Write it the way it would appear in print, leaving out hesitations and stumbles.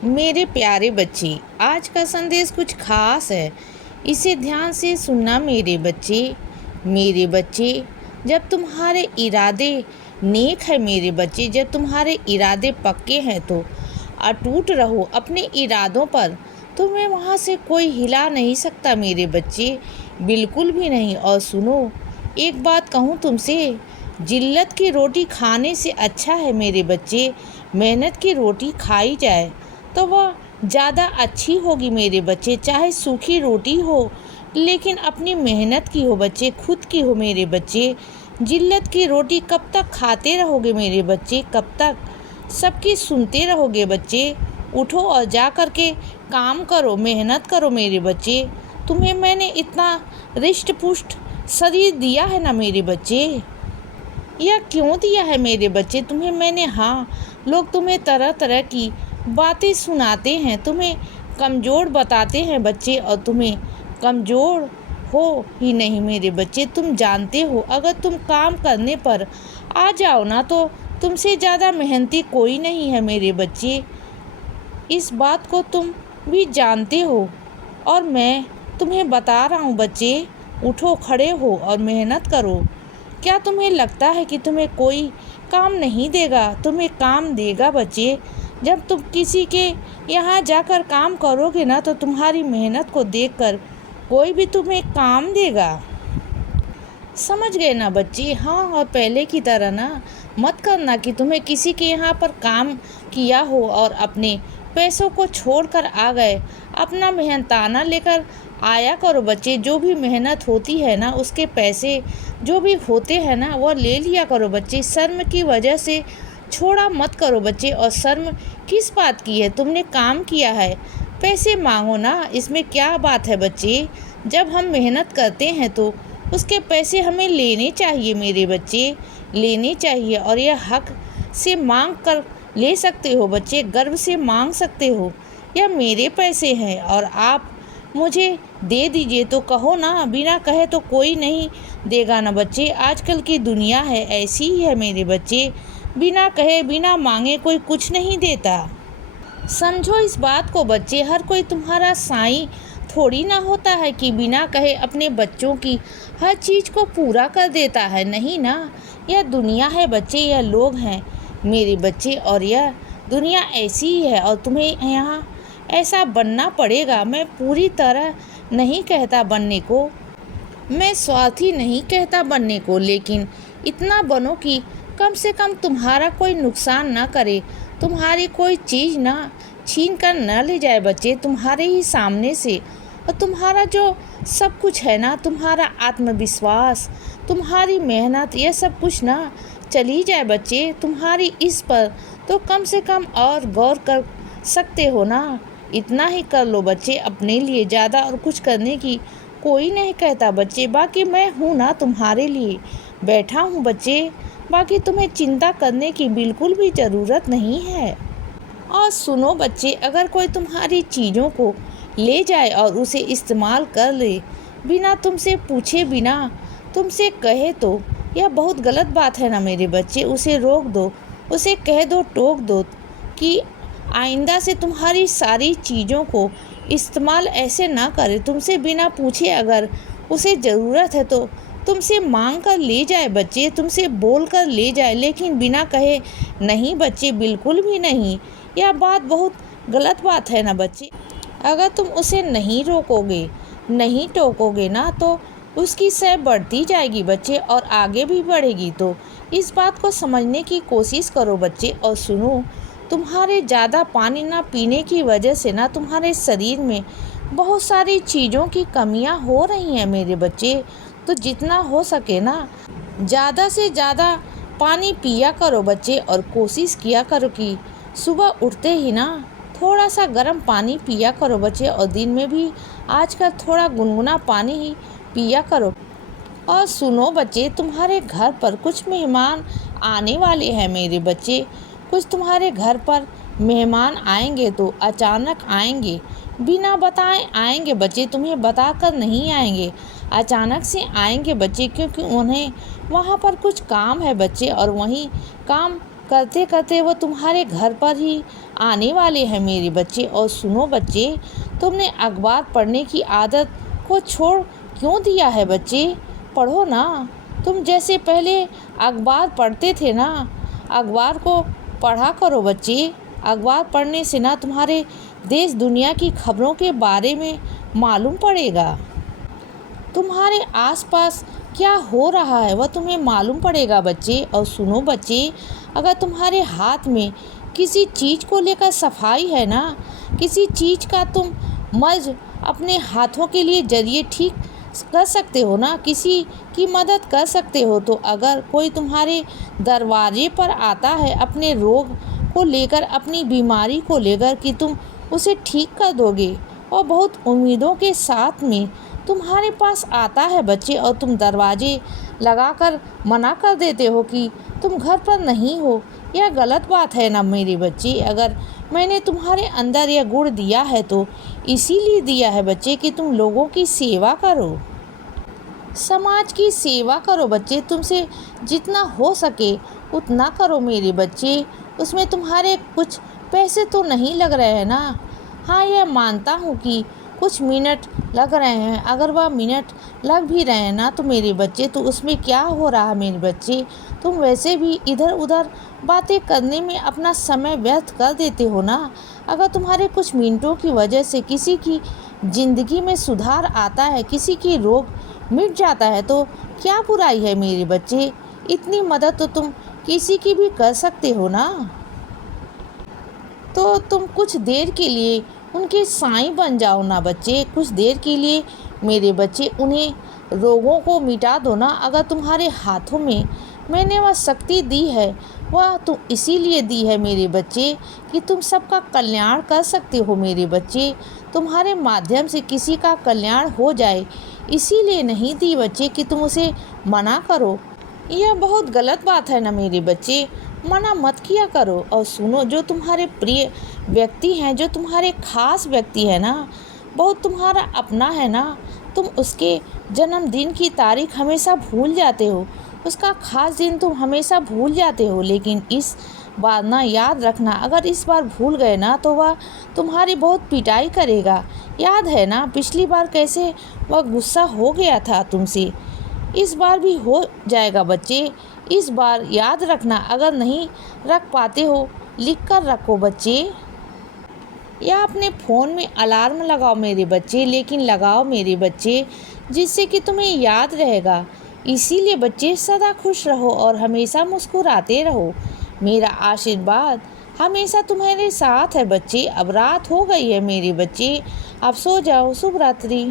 मेरे प्यारे बच्चे, आज का संदेश कुछ खास है। इसे ध्यान से सुनना मेरे बच्चे। मेरे बच्चे, जब तुम्हारे इरादे नेक है मेरे बच्चे, जब तुम्हारे इरादे पक्के हैं तो अटूट रहो अपने इरादों पर। तुम्हें वहाँ से कोई हिला नहीं सकता मेरे बच्चे, बिल्कुल भी नहीं। और सुनो, एक बात कहूँ तुमसे, जिल्लत की रोटी खाने से अच्छा है मेरे बच्चे मेहनत की रोटी खाई जाए तो वह ज़्यादा अच्छी होगी मेरे बच्चे। चाहे सूखी रोटी हो लेकिन अपनी मेहनत की हो बच्चे, खुद की हो मेरे बच्चे। जिल्लत की रोटी कब तक खाते रहोगे मेरे बच्चे, कब तक सबकी सुनते रहोगे बच्चे। उठो और जा कर के काम करो, मेहनत करो मेरे बच्चे। तुम्हें मैंने इतना रिष्ट पुष्ट शरीर दिया है ना मेरे बच्चे, या क्यों दिया है मेरे बच्चे तुम्हें मैंने। हाँ, लोग तुम्हें तरह तरह की बातें सुनाते हैं, तुम्हें कमज़ोर बताते हैं बच्चे, और तुम्हें कमज़ोर हो ही नहीं मेरे बच्चे। तुम जानते हो, अगर तुम काम करने पर आ जाओ ना तो तुमसे ज़्यादा मेहनती कोई नहीं है मेरे बच्चे। इस बात को तुम भी जानते हो और मैं तुम्हें बता रहा हूँ बच्चे। उठो, खड़े हो और मेहनत करो। क्या तुम्हें लगता है कि तुम्हें कोई काम नहीं देगा? तुम्हें काम देगा बच्चे। जब तुम किसी के यहाँ जाकर काम करोगे ना तो तुम्हारी मेहनत को देखकर कोई भी तुम्हें काम देगा। समझ गए ना बच्चे? हाँ, और पहले की तरह ना मत करना कि तुम्हें किसी के यहाँ पर काम किया हो और अपने पैसों को छोड़कर आ गए। अपना मेहनताना लेकर आया करो बच्चे। जो भी मेहनत होती है ना उसके पैसे जो भी होते हैं ना वो ले लिया करो बच्चे। शर्म की वजह से छोड़ा मत करो बच्चे। और शर्म किस बात की है? तुमने काम किया है, पैसे मांगो ना, इसमें क्या बात है बच्चे। जब हम मेहनत करते हैं तो उसके पैसे हमें लेने चाहिए मेरे बच्चे, लेने चाहिए। और यह हक से मांग कर ले सकते हो बच्चे, गर्व से मांग सकते हो। यह मेरे पैसे हैं और आप मुझे दे दीजिए तो कहो ना, बिना कहे तो कोई नहीं देगा ना बच्चे। आजकल की दुनिया है ऐसी ही है मेरे बच्चे, बिना कहे बिना मांगे कोई कुछ नहीं देता। समझो इस बात को बच्चे। हर कोई तुम्हारा साईं थोड़ी ना होता है कि बिना कहे अपने बच्चों की हर चीज़ को पूरा कर देता है, नहीं ना। यह दुनिया है बच्चे, यह लोग हैं मेरे बच्चे, और यह दुनिया ऐसी ही है और तुम्हें यहाँ ऐसा बनना पड़ेगा। मैं पूरी तरह नहीं कहता बनने को, मैं स्वार्थी नहीं कहता बनने को, लेकिन इतना बनो कि कम से कम तुम्हारा कोई नुकसान ना करे, तुम्हारी कोई चीज़ ना छीन कर न ले जाए बच्चे तुम्हारे ही सामने से। और तुम्हारा जो सब कुछ है ना, तुम्हारा आत्मविश्वास, तुम्हारी मेहनत, यह सब कुछ ना चली जाए बच्चे तुम्हारी इस पर, तो कम से कम और गौर कर सकते हो ना। इतना ही कर लो बच्चे अपने लिए, ज़्यादा और कुछ करने की कोई नहीं कहता बच्चे। बाकी मैं हूँ ना तुम्हारे लिए, बैठा हूँ बच्चे। बाकी तुम्हें चिंता करने की बिल्कुल भी ज़रूरत नहीं है। और सुनो बच्चे, अगर कोई तुम्हारी चीज़ों को ले जाए और उसे इस्तेमाल कर ले बिना तुमसे पूछे, बिना तुमसे कहे, तो यह बहुत गलत बात है ना मेरे बच्चे। उसे रोक दो, उसे कह दो, टोक दो कि आइंदा से तुम्हारी सारी चीज़ों को इस्तेमाल ऐसे ना करे। तुमसे बिना पूछे अगर उसे ज़रूरत है तो तुमसे मांग कर ले जाए बच्चे, तुमसे बोल कर ले जाए, लेकिन बिना कहे नहीं बच्चे, बिल्कुल भी नहीं। यह बात बहुत गलत बात है ना बच्चे। अगर तुम उसे नहीं रोकोगे, नहीं टोकोगे ना तो उसकी सह बढ़ती जाएगी बच्चे और आगे भी बढ़ेगी। तो इस बात को समझने की कोशिश करो बच्चे। और सुनो, तुम्हारे ज़्यादा पानी ना पीने की वजह से ना तुम्हारे शरीर में बहुत सारी चीज़ों की कमियां हो रही हैं मेरे बच्चे। तो जितना हो सके ना ज़्यादा से ज़्यादा पानी पिया करो बच्चे। और कोशिश किया करो कि सुबह उठते ही ना थोड़ा सा गर्म पानी पिया करो बच्चे, और दिन में भी आजकल थोड़ा गुनगुना पानी ही पिया करो। और सुनो बच्चे, तुम्हारे घर पर कुछ मेहमान आने वाले हैं मेरे बच्चे। कुछ तुम्हारे घर पर मेहमान आएंगे तो अचानक आएंगे, बिना बताए आएंगे बच्चे, तुम्हें बताकर नहीं आएंगे, अचानक से आएंगे बच्चे। क्योंकि उन्हें वहाँ पर कुछ काम है बच्चे और वहीं काम करते करते वो तुम्हारे घर पर ही आने वाले हैं मेरे बच्चे। और सुनो बच्चे, तुमने अखबार पढ़ने की आदत को छोड़ क्यों दिया है बच्चे? पढ़ो ना, तुम जैसे पहले अखबार पढ़ते थे ना, अखबार को पढ़ा करो बच्चे। अखबार पढ़ने से ना तुम्हारे देश दुनिया की खबरों के बारे में मालूम पड़ेगा। तुम्हारे आसपास क्या हो रहा है वह तुम्हें मालूम पड़ेगा बच्चे। और सुनो बच्चे, अगर तुम्हारे हाथ में किसी चीज़ को लेकर सफाई है ना, किसी चीज़ का तुम मर्ज अपने हाथों के लिए जरिए ठीक कर सकते हो ना, किसी की मदद कर सकते हो, तो अगर कोई तुम्हारे दरवाजे पर आता है अपने रोग को लेकर, अपनी बीमारी को लेकर कि तुम उसे ठीक कर दोगे, और बहुत उम्मीदों के साथ में तुम्हारे पास आता है बच्चे, और तुम दरवाजे लगाकर मना कर देते हो कि तुम घर पर नहीं हो, यह गलत बात है ना मेरे बच्चे। अगर मैंने तुम्हारे अंदर यह गुण दिया है तो इसीलिए दिया है बच्चे कि तुम लोगों की सेवा करो, समाज की सेवा करो बच्चे। तुमसे जितना हो सके उतना करो मेरे बच्चे। उसमें तुम्हारे कुछ पैसे तो नहीं लग रहे हैं ना? हाँ, यह मानता हूँ कि कुछ मिनट लग रहे हैं। अगर वह मिनट लग भी रहे हैं ना तो मेरे बच्चे, तो उसमें क्या हो रहा है मेरे बच्चे? तुम वैसे भी इधर उधर बातें करने में अपना समय व्यर्थ कर देते हो ना। अगर तुम्हारे कुछ मिनटों की वजह से किसी की ज़िंदगी में सुधार आता है, किसी की रोग मिट जाता है, तो क्या बुराई है मेरे बच्चे? इतनी मदद तो तुम किसी की भी कर सकते हो ना। तो तुम कुछ देर के लिए उनके साईं बन जाओ ना बच्चे, कुछ देर के लिए मेरे बच्चे उन्हें रोगों को मिटा दो ना। अगर तुम्हारे हाथों में मैंने वह शक्ति दी है, वह तो इसीलिए दी है मेरे बच्चे कि तुम सबका कल्याण कर सकते हो मेरे बच्चे। तुम्हारे माध्यम से किसी का कल्याण हो जाए, इसीलिए नहीं दी बच्चे कि तुम उसे मना करो। यह बहुत गलत बात है ना मेरे बच्चे, मना मत किया करो। और सुनो, जो तुम्हारे प्रिय व्यक्ति हैं, जो तुम्हारे खास व्यक्ति है ना, बहुत तुम्हारा अपना है ना, तुम उसके जन्मदिन की तारीख हमेशा भूल जाते हो, उसका खास दिन तुम हमेशा भूल जाते हो। लेकिन इस बार ना याद रखना, अगर इस बार भूल गए ना तो वह तुम्हारी बहुत पिटाई करेगा। याद है ना पिछली बार कैसे वह गुस्सा हो गया था तुमसे? इस बार भी हो जाएगा बच्चे। इस बार याद रखना, अगर नहीं रख पाते हो लिख कर रखो बच्चे, या अपने फ़ोन में अलार्म लगाओ मेरे बच्चे, लेकिन लगाओ मेरे बच्चे जिससे कि तुम्हें याद रहेगा। इसीलिए बच्चे सदा खुश रहो और हमेशा मुस्कुराते रहो। मेरा आशीर्वाद हमेशा तुम्हारे साथ है बच्चे। अब रात हो गई है मेरे बच्चे, अब सो जाओ। शुभ रात्रि।